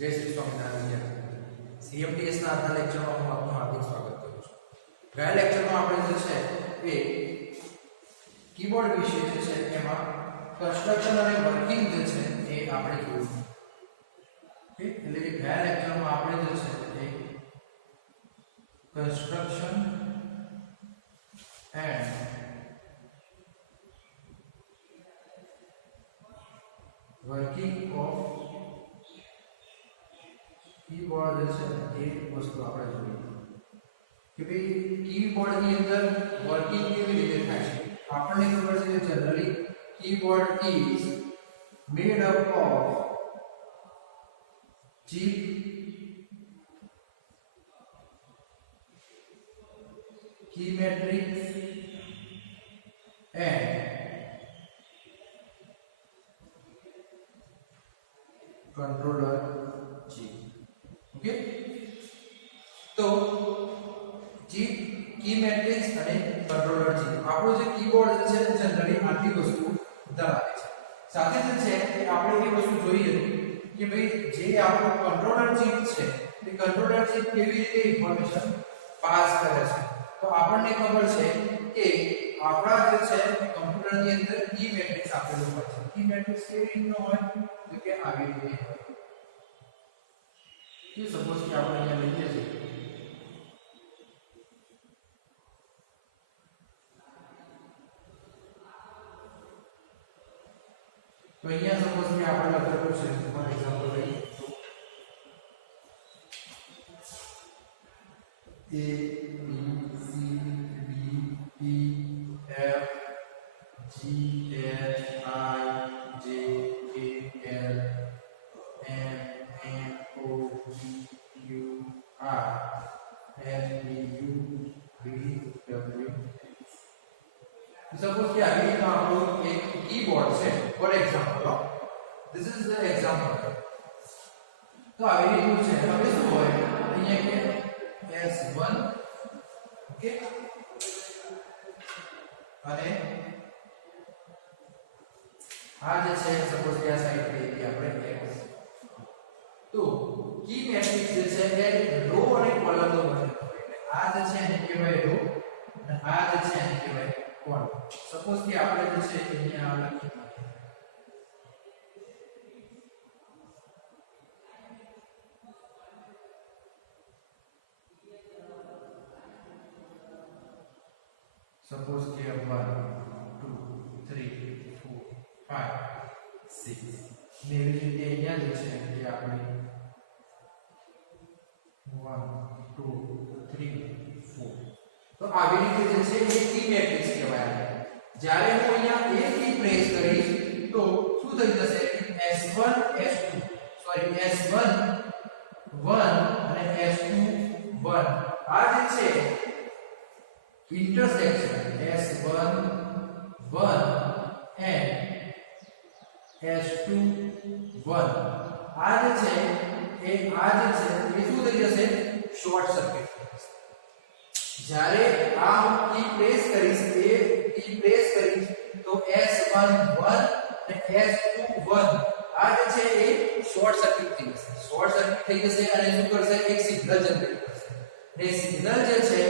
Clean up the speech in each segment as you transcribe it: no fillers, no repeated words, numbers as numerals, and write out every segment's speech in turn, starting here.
જય શ્રી સ્વામિનારાયણ વિદ્યાર્થી સીએમટીએસ ના આજના લેક્ચરમાં હું આપનું હાર્દિક સ્વાગત કરું છું. ગયા લેક્ચરમાં આપણે જે છે એ કીબોર્ડ વિશે જે છે એમાં કન્સ્ટ્રક્શન અને વર્કિંગ જે છે એ આપણે જોયું. ઓકે, એટલે કે ગયા લેક્ચરમાં આપણે જે છે એ construction and working of keyboard જે છે એ વસ્તુ આપણે જોઈ કે ભાઈ કીબોર્ડ ની અંદર વર્કિંગ કેવી રીતે થાય છે. આપણને ખબર છે કે generally keyboard is made up of chip, key matrix and controller chip. Okay, तो chip, की मैट्रिक्स અને controller chip આપણો જે કીબોર્ડ છે જનરલી આટલી વસ્તુ ધરાવે છે. સાથે જ છે કે આપણે એ વસ્તુ જોઈએ કે ભાઈ જે આપણો controller chip છે એ controller chip કેવી રીતે ઇન્ફોર્મેશન પાસ કરે છે. તો આપણને ખબર છે કે આપણા જે છે કમ્પ્યુટર ની અંદર કી મેટ્રિક્સ આપેલું હોય છે. કી મેટ્રિક્સ કેવી રીતનો હોય તો કે આવી રીતે હોય. कि सपोज कि આપણે અહીંયા લઈએ છીએ તો અહીંયા સપોઝ કે આપણે લખેલું છે ફોર એક્ઝામ્પલ લઈએ તો A B C D E F G H I J K L M N O P Q R S T U V W. Suppose कि अभी तो आप लोग एक कीबोर्ड से for example this is the example. तो अभी कुछ है હવે શું હોય અહીંયા કે S1 ઓકે અને આ જે છે સપોઝ કે આ સાઈડ લઈએ આપણે X. તો કી મેટ્રિક્સ જે છે એ રો અને કોલમ નો બનેલો હોય. એટલે આ જે છે એને કહેવાય રો અને આ જે છે એને કહેવાય કોલમ. સપોઝ કે આપણે જે છે અહીંયા લખીએ સપોઝ કે 1 2 3 4 5 6 ને એવી રીતે અહીંયા જે છે કે આપણે 1 2 3 4 તો આવી રીતે જે છે એ કી મેટ્રિક્સ કહેવાય. જ્યારે હું અહીંયા A કી પ્રેસ કરીશ તો શું થઈ જશે S1 S2 સોરી S1 1 અને S2 1 આ જે છે intersection S1 1 and S2 1 આ જે છે એ શું થઈ જશે શોર્ટ સર્કિટ. જ્યારે આ હું કી પ્રેસ કરીશ તો S1 1 અને S2 1 આ જે છે એ શોર્ટ સર્કિટ થઈ જશે અને શું કરશે એક સિગ્નલ જનરેટ કરશે. એ સિગ્નલ જે છે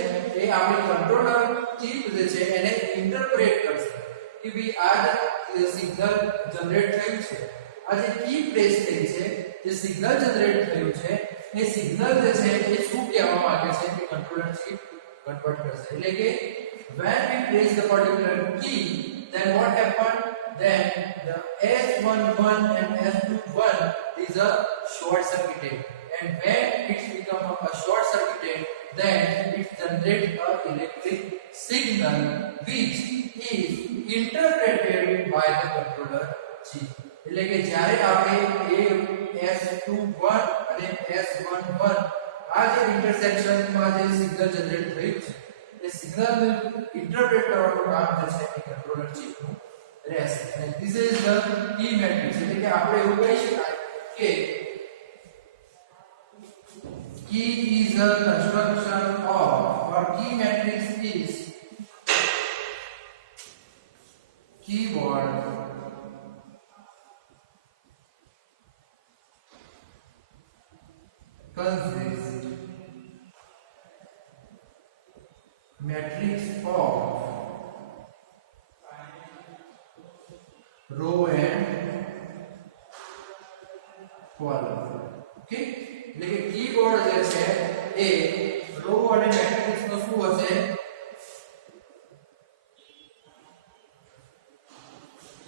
એ આપણી કંટ્રોલર ચિપ જે છે એને ઇન્ટરપ્રેટ કરશે કે ભઈ આ જે સિગ્નલ જનરેટ થયું છે, આ જે કી પ્રેસ થઈ છે, જે સિગ્નલ જનરેટ થયું છે એ સિગ્નલ જે છે એ શું કહેવા માંગે છે કે કંટ્રોલર ચિપ કન્વર્ટ કરશે. એટલે કે when we press the particular key then what happened, then the S11 and S21 is a short circuited, and when it become a short circuited then it generates a electric signal which is interpreted by the controller chip. એટલે કે જ્યારે આપણે S21 અને S11 આ જે ઇન્ટરસેક્શન માં જે signal generate થયું છે એ સિગ્નલ ઇન્ટરપ્રેટ કરવાનું કામ જે છે એ કંટ્રોલર ચિપ નું રહેશે. અને this is the key matrix. એટલે કે આપણે એવું કહી શકાય કે key is a construction of, or key matrix is keyboard consist matrix of row and column. Okay, એટલે કે કીબોર્ડ જે છે એ રો અને મેટ્રિક્સ નો શું હશે?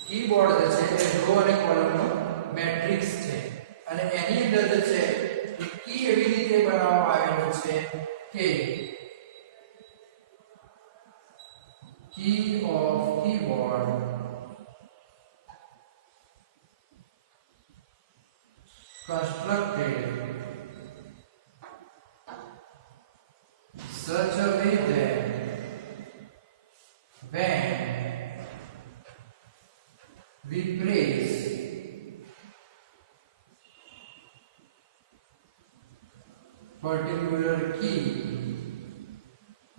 કીબોર્ડ જે છે એ રો અને કોલમ નો મેટ્રિક્સ છે અને એની અંદર જે છે એ કી એવી રીતે બનાવવામાં આવેલું છે કે key of keyboard constructed such a way that when we press particular key,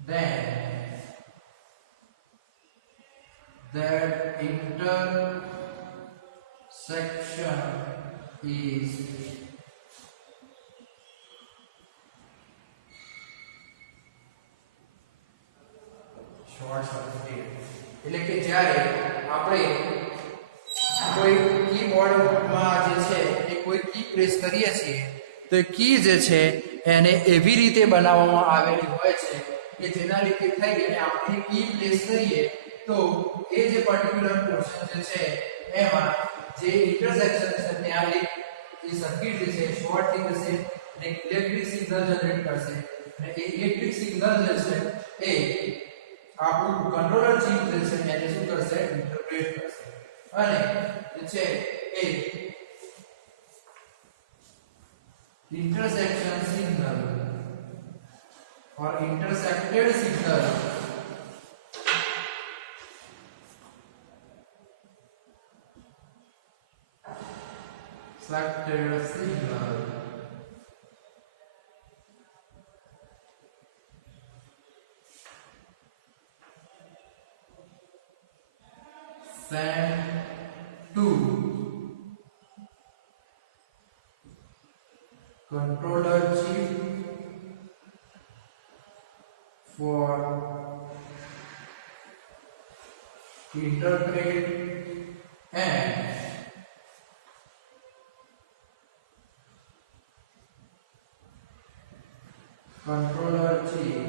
then that intersection is short circuited. એટલે કે જ્યારે આપણે કોઈ કીબોર્ડમાં જે છે એ કોઈ કી પ્રેસ કરીએ છીએ તો એ કી જે છે એને એવી રીતે બનાવવામાં આવેલી હોય છે કે જેના લીધે થઈ અને આપણે કી પ્રેસ કરીએ તો એ જે પર્ટિક્યુલર પોર્શન જે છે એમાં જે ઇન્ટરસેક્શન છે ત્યાં એક એ સર્કિટ જે છે શોર્ટ થઈ જશે અને ઇલેક્ટ્રિક સિગ્નલ જનરેટ કરશે અને એ ઇલેક્ટ્રિક સિગ્નલ જે છે એ આપણું કંટ્રોલર ચિપ જે છે એને શું કરશે? ઇન્ટરપ્રેટ કરશે અને જે છે એ intersection signal or intersected signal sent to controller chip for interpret and controller chip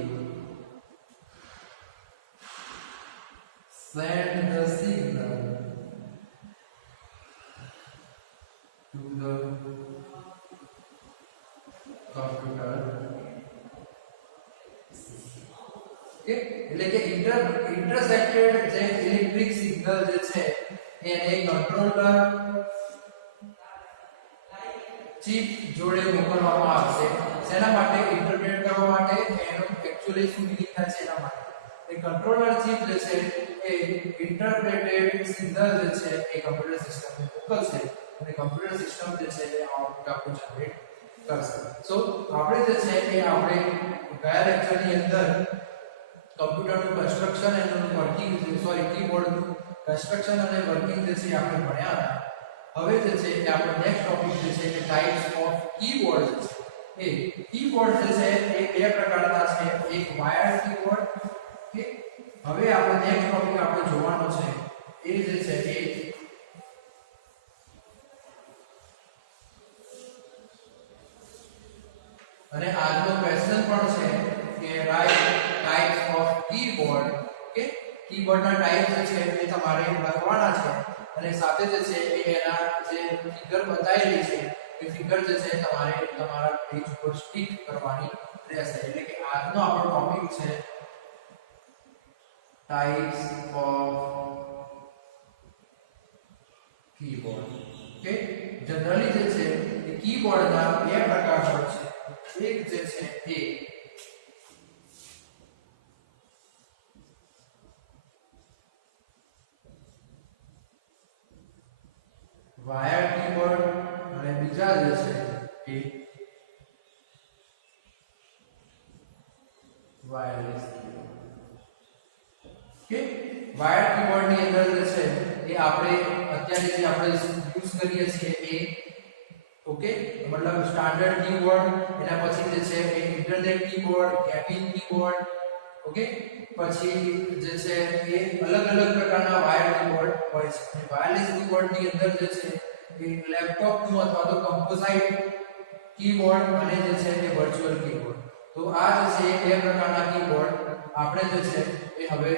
send the signal to the computer. Okay, એટલે કે ઇન્ટરસેક્ટેડ જે ઇલેક્ટ્રિક સિગ્નલ જે છે એને કંટ્રોલર ચિપ જોડે મોકલવામાં આવશે. શેના માટે? ઇન્ટરપ્રેટ કરવા માટે. એનો એક્ચ્યુઅલી શું મીનિંગ થાય છે એના માટે. એ કંટ્રોલર ચિપ જે છે એ ઇન્ટરપ્રેટેડ સિગ્નલ જે છે એ કમ્પ્યુટર સિસ્ટમને મોકલશે અને કમ્પ્યુટર સિસ્ટમ જે છે એ આઉટપુટ આપણું જનરેટ કરશે. સો આપણે જે છે એ આપણે ગયા લેક્ચરની અંદર કમ્પ્યુટરનું કન્સ્ટ્રક્શન અને એનું વર્કિંગ કીબોર્ડનું કન્સ્ટ્રક્શન અને વર્કિંગ જે છે આપણે ભણ્યા હતા. હવે જે છે એ આપણો નેક્સ્ટ ટોપિક જે છે કે ટાઇપ્સ ઓફ કીબોર્ડ છે. એ કીબોર્ડ જે છે એ બે પ્રકારના છે. એક વાયર્ડ કીબોર્ડ. ઓકે, હવે આપણો નેક્સ્ટ ટોપિક આપણે જોવાનો છે એ જે છે એ અને આજનો ક્વેશ્ચન પણ છે કે right types of keyboard. Okay, કીબોર્ડના ટાઇપ જે છે એ તમારે લખવાના છે અને સાથે જે છે એ એના જે ફિગર બતાવેલી છે એ ફિગર જે છે તમારે તમારા પેજ ઉપર સ્ટિક કરવાની રહેશે. એટલે કે આજનો આપણો ટોપિક છે types of keyboard. Okay, generally જે છે એ કીબોર્ડના બે પ્રકાર હોય છે. એક જે છે એ વાયર્ડ કીબોર્ડ અને બીજા જે છે એ wireless keyboard. Okay, wired keyboard ની અંદર જે છે એ આપણે અત્યારે જે આપણે યુઝ કરીએ છીએ એ ઓકે, મતલબ સ્ટાન્ડર્ડ કીબોર્ડ, એના પછી જે છે એ internet keyboard, cabin keyboard, okay, પછી જે છે એ અલગ અલગ પ્રકારના વાયર્ડ કીબોર્ડ હોય છે. અને વાયરલેસ કીબોર્ડની અંદર જે છે એ લેપટોપનું અથવા તો કમ્પોઝાઇટ કીબોર્ડ અને જે છે એ વર્ચ્યુઅલ કીબોર્ડ. તો આ જે છે એ બે પ્રકારના કીબોર્ડ આપણે જે છે એ હવે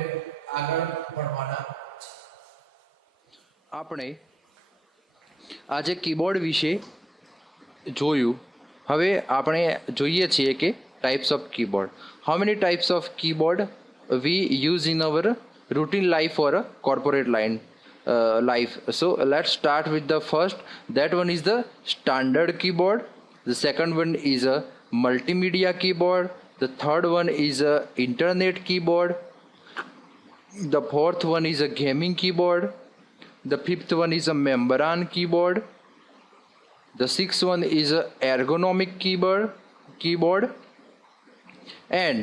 આગળ ભણવાના છે. આપણે આજે કીબોર્ડ વિશે જોયું. હવે આપણે જોઈએ છીએ કે types of keyboard. How many types of keyboard V use in our routine life or a corporate life. So let's start with the first. That one is the standard keyboard. The second one is a multimedia keyboard. The third one is a internet keyboard. The fourth one is a gaming keyboard. The fifth one is a membrane keyboard. The sixth one is a ergonomic keyboard, and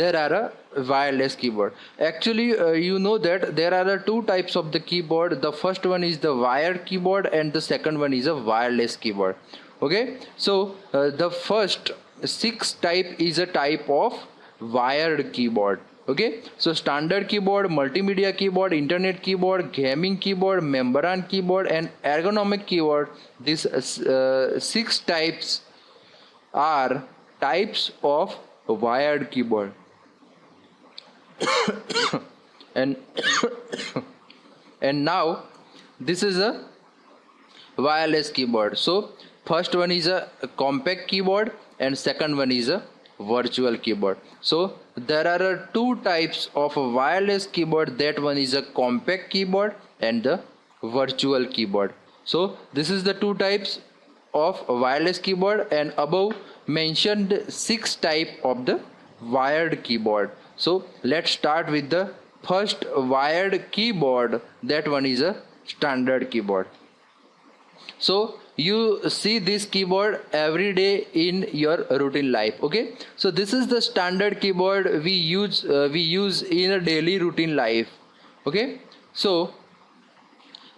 there are a wireless keyboard. Actually, you know that there are two types of the keyboard. The first one is the wired keyboard, and the second one is a wireless keyboard. Okay, so the first 6 type is a type of wired keyboard. Okay, so standard keyboard, multimedia keyboard, internet keyboard, gaming keyboard, membrane keyboard, and ergonomic keyboard. These 6 types are types of wired keyboard. and and now this is a wireless keyboard. So first one is a compact keyboard, and second one is a virtual keyboard. So there are two types of a wireless keyboard. That one is a compact keyboard and the virtual keyboard. So this is the two types of wireless keyboard, and above mentioned 6 type of the wired keyboard. So let's start with the first wired keyboard. That one is a standard keyboard. So you see this keyboard every day in your routine life. Okay, so this is the standard keyboard we use in a daily routine life. Okay, so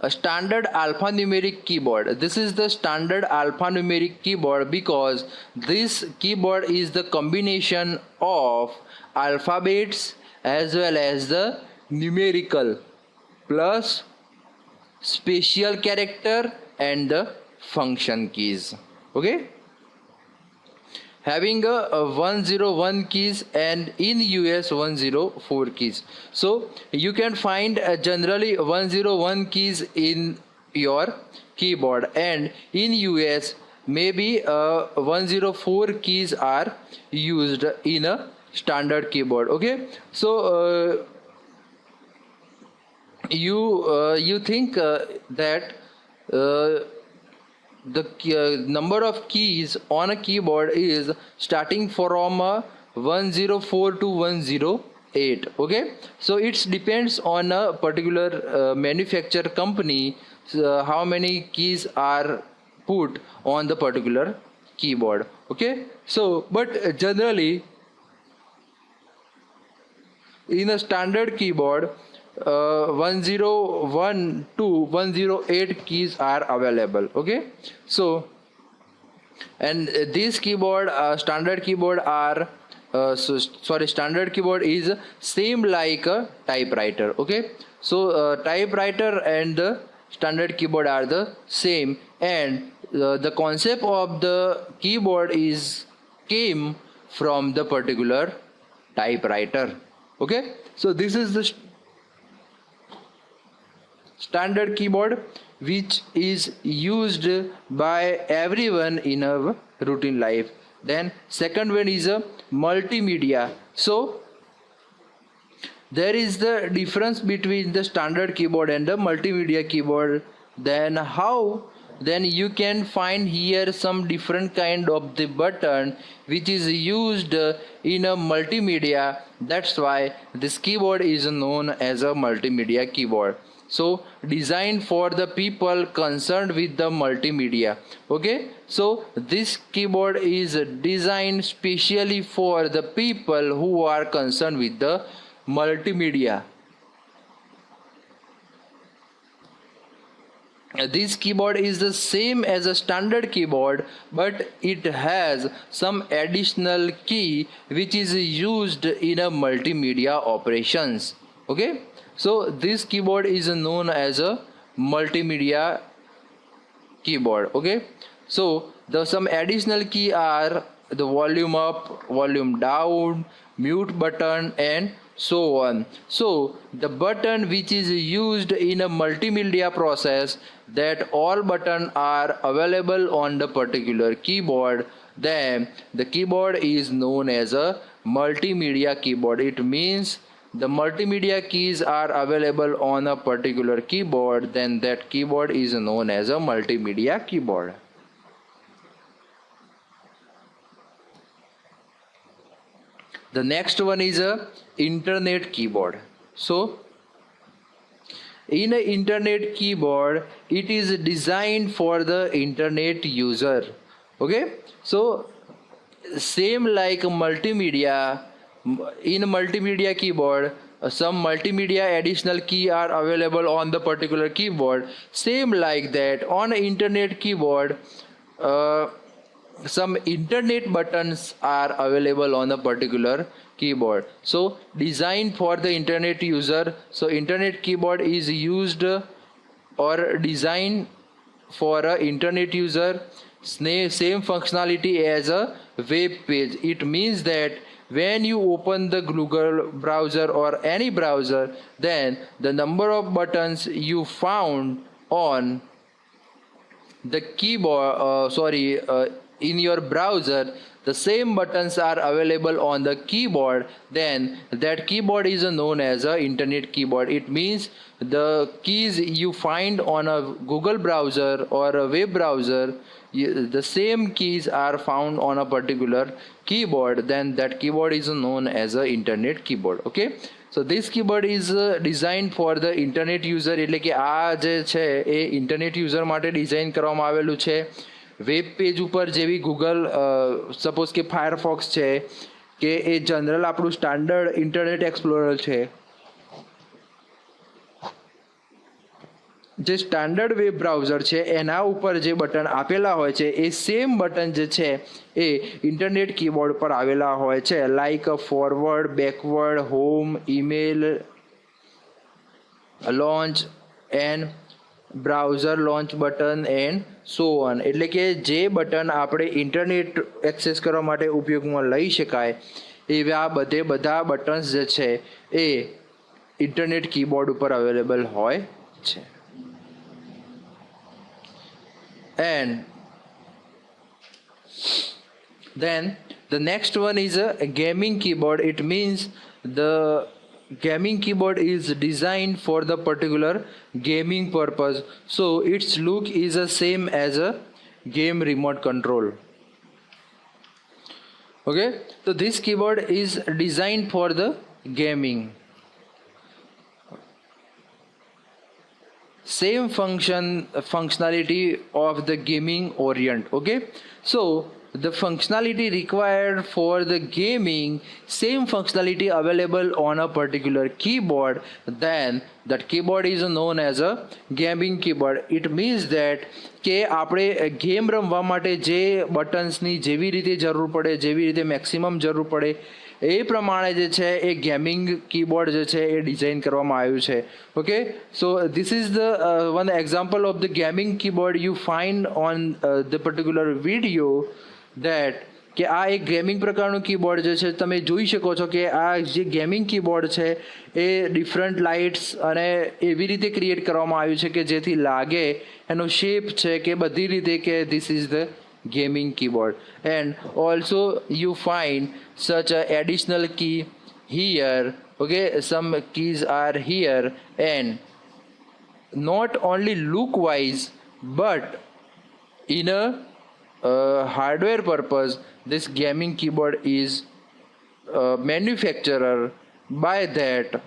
a standard alphanumeric keyboard. This is the standard alphanumeric keyboard because this keyboard is the combination of alphabets as well as the numerical plus special character and the function keys. Okay, having a 101 keys and in US 104 keys. So you can find generally 101 keys in your keyboard, and in US maybe 104 keys are used in a standard keyboard. Okay, so you think that the number of keys on a keyboard is starting from 104 to 108. Okay, so it depends on a particular manufacturer company how many keys are put on the particular keyboard. Okay, so but generally in a standard keyboard 101 to 108 keys are available. Okay, so and this keyboard standard keyboard are standard keyboard is same like a typewriter. Okay, so typewriter and the standard keyboard are the same, and the concept of the keyboard is came from the particular typewriter. Okay, so this is the standard keyboard which is used by everyone in our routine life. Then second one is a multimedia. So there is the difference between the standard keyboard and the multimedia keyboard. Then how? Then you can find here some different kind of the button which is used in a multimedia. That's why this keyboard is known as a multimedia keyboard. So designed for the people concerned with the multimedia. Okay, so this keyboard is designed specially for the people who are concerned with the multimedia. this keyboard is the same as a standard keyboard, but it has some additional key which is used in a multimedia operations. Okay, so this keyboard is known as a multimedia keyboard. Okay, so the some additional key are the volume up, volume down, mute button, and so on. So the button which is used in a multimedia process, that all button are available on the particular keyboard, then the keyboard is known as a multimedia keyboard. It means the multimedia keys are available on a particular keyboard, then that keyboard is known as a multimedia keyboard. The next one is a internet keyboard. So in an internet keyboard, it is designed for the internet user. Okay, so same like multimedia, in multimedia keyboard, some multimedia additional key are available on the particular keyboard. Same like that on internet keyboard, some internet buttons are available on a particular keyboard, so designed for the internet user. So internet keyboard is used or designed for a internet user, same functionality as a web page. It means that when you open the Google browser or any browser, then the number of buttons you found on the keyboard in your browser, the same buttons are available on the keyboard, then that keyboard is known as a internet keyboard. It means the keys you find on a Google browser or a web browser, the same keys are found on a particular keyboard, then that keyboard is known as a internet keyboard. Okay, so this keyboard is designed for the internet user, એટલે કે આ જે છે એ internet user માટે ડિઝાઇન કરવામાં આવેલું છે. વેબ પેજ ઉપર જેવી ગૂગલ સપોઝ કે ફાયરફોક્સ છે કે એ જનરલ આપણું સ્ટાન્ડર્ડ ઇન્ટરનેટ એક્સપ્લોરર છે, જે સ્ટાન્ડર્ડ વેબ બ્રાઉઝર છે એના ઉપર જે બટન આપેલા હોય છે એ સેમ બટન જે છે એ ઇન્ટરનેટ કીબોર્ડ પર આવેલા હોય છે, like forward, backward, home, email, launch and browser launch button and so on. એટલે કે જે બટન આપણે ઇન્ટરનેટ એક્સેસ કરવા માટે ઉપયોગમાં લઈ શકાય એવા બધા બટન્સ જે છે એ ઇન્ટરનેટ કીબોર્ડ ઉપર અવેલેબલ હોય છે. And then the next one is a gaming keyboard. It means the gaming keyboard is designed for the particular gaming purpose, so its look is the same as a game remote control. Okay, so this keyboard is designed for the gaming. Same functionality of the gaming orient. Okay, so the functionality required for the gaming, same functionality available on a particular keyboard, then that keyboard is known as a gaming keyboard. It means that કે આપણે ગેમ રમવા માટે જે બટન્સની જેવી રીતે જરૂર પડે, જેવી રીતે મેક્સિમમ જરૂર પડે એ પ્રમાણે જે છે એ ગેમિંગ કીબોર્ડ જે છે એ ડિઝાઇન કરવામાં આવ્યું છે. Okay, so this is the one example of the gaming keyboard you find on the particular video, that કે આ એક ગેમિંગ પ્રકારનું કીબોર્ડ જે છે તમે જોઈ શકો છો કે આ જે ગેમિંગ કીબોર્ડ છે એ ડિફરન્ટ લાઇટ્સ અને એવી રીતે ક્રિએટ કરવામાં આવ્યું છે કે જેથી લાગે એનો શેપ છે કે બધી રીતે કે this is the gaming keyboard. And also you find such a additional key here. Okay, some keys are here, and not only look wise but in a hardware purpose, this gaming keyboard is manufacturer by that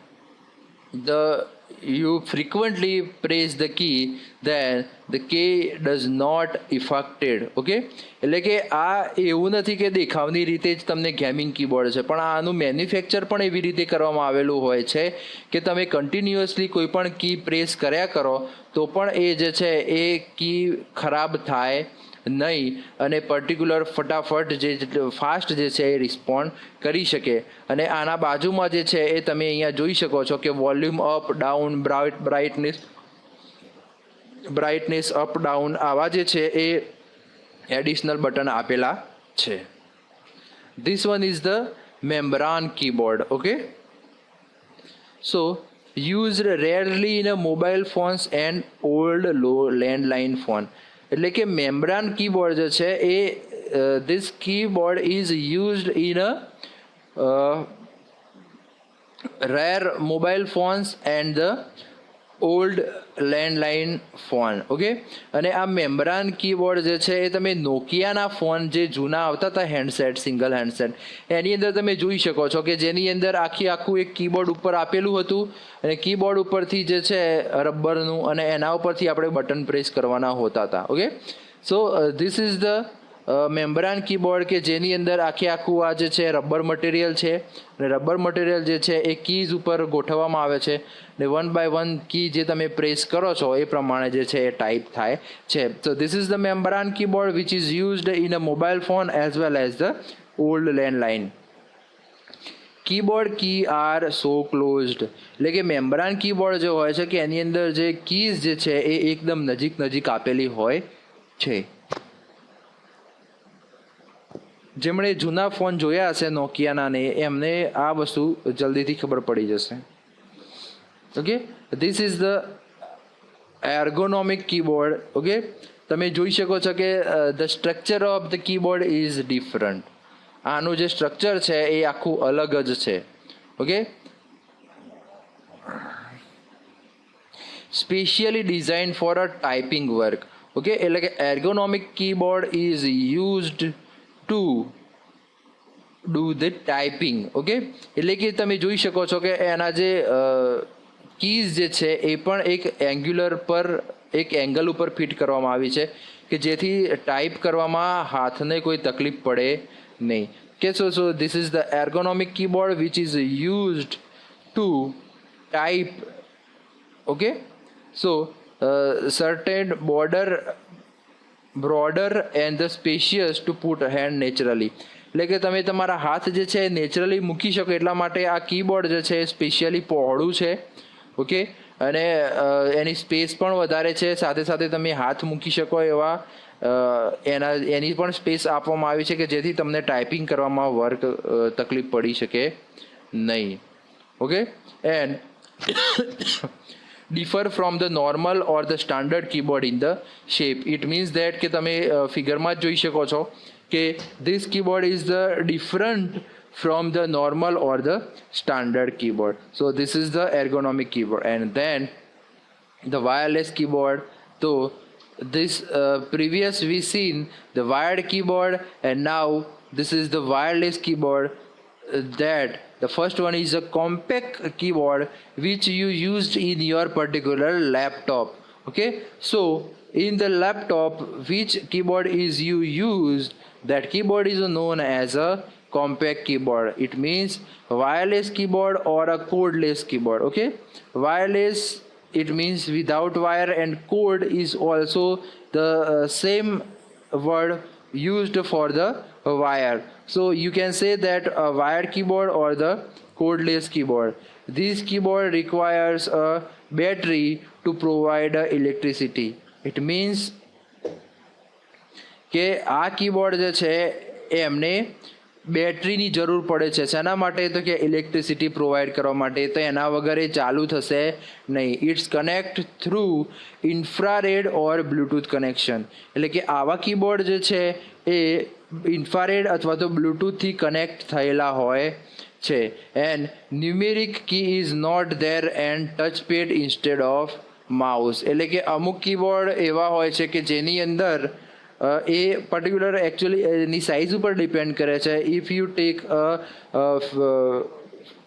you frequently press the key, then the key does not affected. Okay, એટલે કે આ એવું નથી કે દેખાવની રીતે જ તમને ગેમિંગ કીબોર્ડ છે, પણ આનું મેન્યુફેક્ચર પણ એવી રીતે કરવામાં આવેલું હોય છે કે તમે કન્ટિન્યુઅસલી કોઈ પણ કી પ્રેસ કર્યા કરો તો પણ એ જે છે એ કી ખરાબ થાય નહીં અને પર્ટિક્યુલર ફટાફટ જે ફાસ્ટ જે છે એ રિસ્પોન્ડ કરી શકે. અને આના બાજુમાં જે છે એ તમે અહીંયા જોઈ શકો છો કે volume up down, brightness up down આવા જે છે એ એડિશનલ બટન આપેલા છે. This one is the membrane keyboard. Okay, so used rarely in a mobile phones and old landline phone. એટલે કે મેમ્બ્રાન કીબોર્ડ જે છે એ this keyboard is used in a rare mobile phones and the old landline phone. Okay, અને આ મેમ્બ્રાન keyboard જે છે એ તમે નોકિયાના ફોન જે જૂના આવતા હતા હેન્ડસેટ, સિંગલ હેન્ડસેટ, એની અંદર તમે જોઈ શકો છો કે જેની અંદર આખું એક કીબોર્ડ ઉપર આપેલું હતું અને કીબોર્ડ ઉપરથી જે છે રબરનું અને એના ઉપરથી આપણે બટન પ્રેસ કરવાના હોતા હતા. Okay, so this is the membrane keyboard કે જેની અંદર આખું આ જે છે રબર મટીરિયલ છે અને રબર મટીરિયલ જે છે એ કીઝ ઉપર ગોઠવવામાં આવે છે ને વન બાય વન કી જે તમે પ્રેસ કરો છો એ પ્રમાણે જે છે એ ટાઈપ થાય છે. So this is the membrane keyboard which is used in a mobile phone as well as the old landline. Keyboard key are so closed. એટલે કે મેમ્બ્રાન કીબોર્ડ જે હોય છે કે એની અંદર જે કીઝ જે છે એ એકદમ નજીક આપેલી હોય છે. જેમણે જૂના ફોન જોયા હશે નોકિયાના ને એમને આ વસ્તુ જલ્દીથી ખબર પડી જશે. Okay, this is the ergonomic keyboard. Okay, તમે જોઈ શકો છો કે the structure of the keyboard is different. આનું જે સ્ટ્રક્ચર છે એ આખું અલગ જ છે. Okay, specially design for a typing work. Okay, એટલે કે ergonomic keyboard is used to do the typing. Okay, એટલે કે તમે જોઈ શકો છો કે એના જે કીઝ જે છે એ પણ એક એંગલ ઉપર ફિટ કરવામાં આવી છે કે જેથી ટાઈપ કરવામાં હાથને કોઈ તકલીફ પડે નહીં. કે સો this is the ergonomic keyboard which is used to type. Okay, so certain broader and the spacious to put hand naturally. એટલે કે તમે તમારા હાથ જે છે નેચરલી મૂકી શકો એટલા માટે આ કીબોર્ડ જે છે સ્પેશિયલી પહોળું છે. ઓકે, અને એની સ્પેસ પણ વધારે છે, સાથે સાથે તમે હાથ મૂકી શકો એવા એની પણ સ્પેસ આપવામાં આવી છે કે જેથી તમને ટાઈપિંગ કરવામાં તકલીફ પડી શકે નહીં. Okay, and differ from the normal or the standard keyboard in the shape. It means that કે તમે ફિગરમાં જ જોઈ શકો છો કે this keyboard is the different from the normal or the standard keyboard. So this is the ergonomic keyboard. And then the wireless keyboard. So this previous we seen the wired keyboard and now this is the wireless keyboard. That the first one is a compact keyboard which you used in your particular laptop. Okay, so in the laptop which keyboard is you used, that keyboard is known as a compact keyboard. It means wireless keyboard or a codeless keyboard. Okay, wireless, it means without wire, and code is also the same word used for the wire. So you can say that a wired keyboard or the codeless keyboard. This keyboard requires a battery to provide electricity. It means કે આ કીબોર્ડ જે છે એ એમને બેટરીની જરૂર પડે છે. શેના માટે? તો કે ઇલેક્ટ્રિસિટી પ્રોવાઈડ કરવા માટે. તો એના વગર એ ચાલુ થશે નહીં. It's connect through infrared or Bluetooth connection. એટલે કે આવા કીબોર્ડ જે છે એ ઇન્ફ્રારેડ અથવા તો બ્લૂટૂથથી કનેક્ટ થયેલા હોય છે. And numeric key is not there and touch pad instead of mouse. એટલે કે અમુક કીબોર્ડ એવા હોય છે કે જેની અંદર એ પર્ટિક્યુલર એકચ્યુઅલી એની સાઇઝ ઉપર ડિપેન્ડ કરે છે. If you take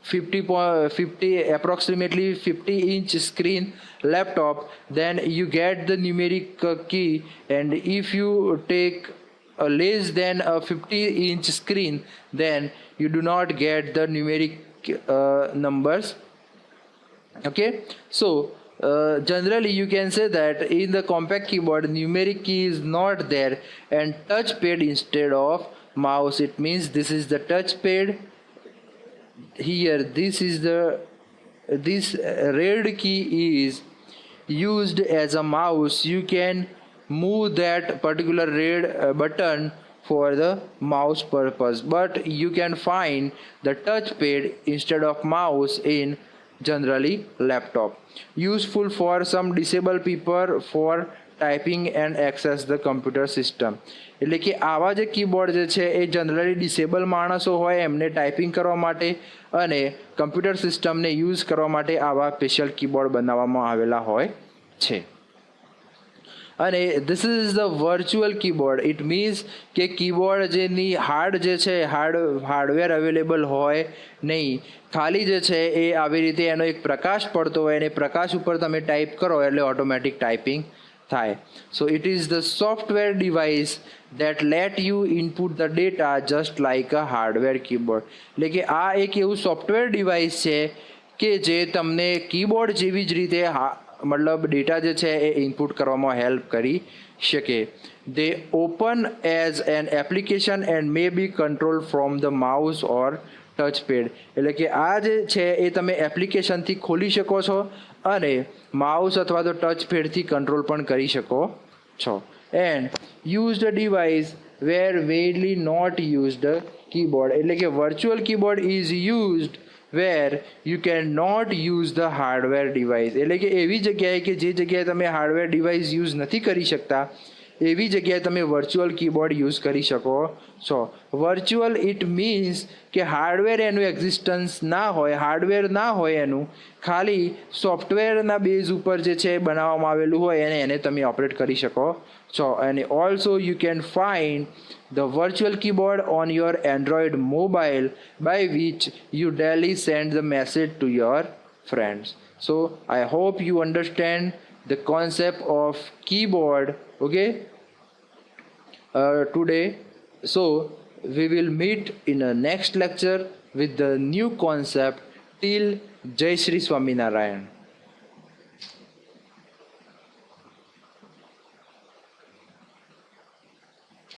50 approximately 50-inch screen laptop, then you get the numeric key. And if you take a less than a 50-inch screen, then you do not get the numeric numbers. Okay, so generally you can say that in the compact keyboard numeric key is not there and touchpad instead of mouse. It means this is the touchpad. Here this red key is used as a mouse. You can move that particular red button for the mouse purpose, but you can find the touchpad instead of mouse in generally laptop. Useful for some disabled people for typing and access the computer system. એટલે કે આવા જે કીબોર્ડ જે છે એ generally disable માણસો હોય એમને ટાઈપિંગ કરવા માટે અને કમ્પ્યુટર સિસ્ટમને યુઝ કરવા માટે આવા સ્પેશિયલ કીબોર્ડ બનાવવામાં આવેલા હોય છે. અને this is the virtual keyboard. It means કે કીબોર્ડ જેની હાર્ડવેર અવેલેબલ હોય નહીં, ખાલી જે છે એ આવી રીતે એનો એક પ્રકાશ પડતો હોય અને પ્રકાશ ઉપર તમે ટાઈપ કરો એટલે ઓટોમેટિક ટાઈપિંગ થાય. So it is the software device that let you input the data just like a hardware keyboard. એટલે કે આ એક એવું સોફ્ટવેર ડિવાઇસ છે કે જે તમને કીબોર્ડ જેવી જ રીતે મતલબ ડેટા જે છે એ ઇનપુટ કરવામાં હેલ્પ કરી શકે. They open as an application and may be controlled from the mouse or touchpad. એટલે કે આ જે છે એ તમે એપ્લિકેશનથી ખોલી શકો છો અને માઉસ અથવા તો ટચપેડથી કંટ્રોલ પણ કરી શકો છો. And used a device where widely not used keyboard. એટલે કે virtual keyboard is used where you cannot use the hardware device. એટલે કે એવી જગ્યાએ કે જે જગ્યાએ તમે હાર્ડવેર ડિવાઇસ યુઝ નથી કરી શકતા એવી જગ્યાએ તમે વર્ચ્યુઅલ કીબોર્ડ યુઝ કરી શકો છો. વર્ચ્યુઅલ ઇટ મીન્સ કે હાર્ડવેર એનું એક્ઝિસ્ટન્સ ના હોય, હાર્ડવેર ના હોય એનું, ખાલી સોફ્ટવેરના બેઝ ઉપર જે છે બનાવવામાં આવેલું હોય અને એને તમે ઓપરેટ કરી શકો છો. અને also you can find the virtual keyboard on your Android mobile by which you daily send the message to your friends. So I hope you understand the concept of keyboard, okay, today. So we will meet in a next lecture with the new concept. Till Jai Shri Swaminarayan.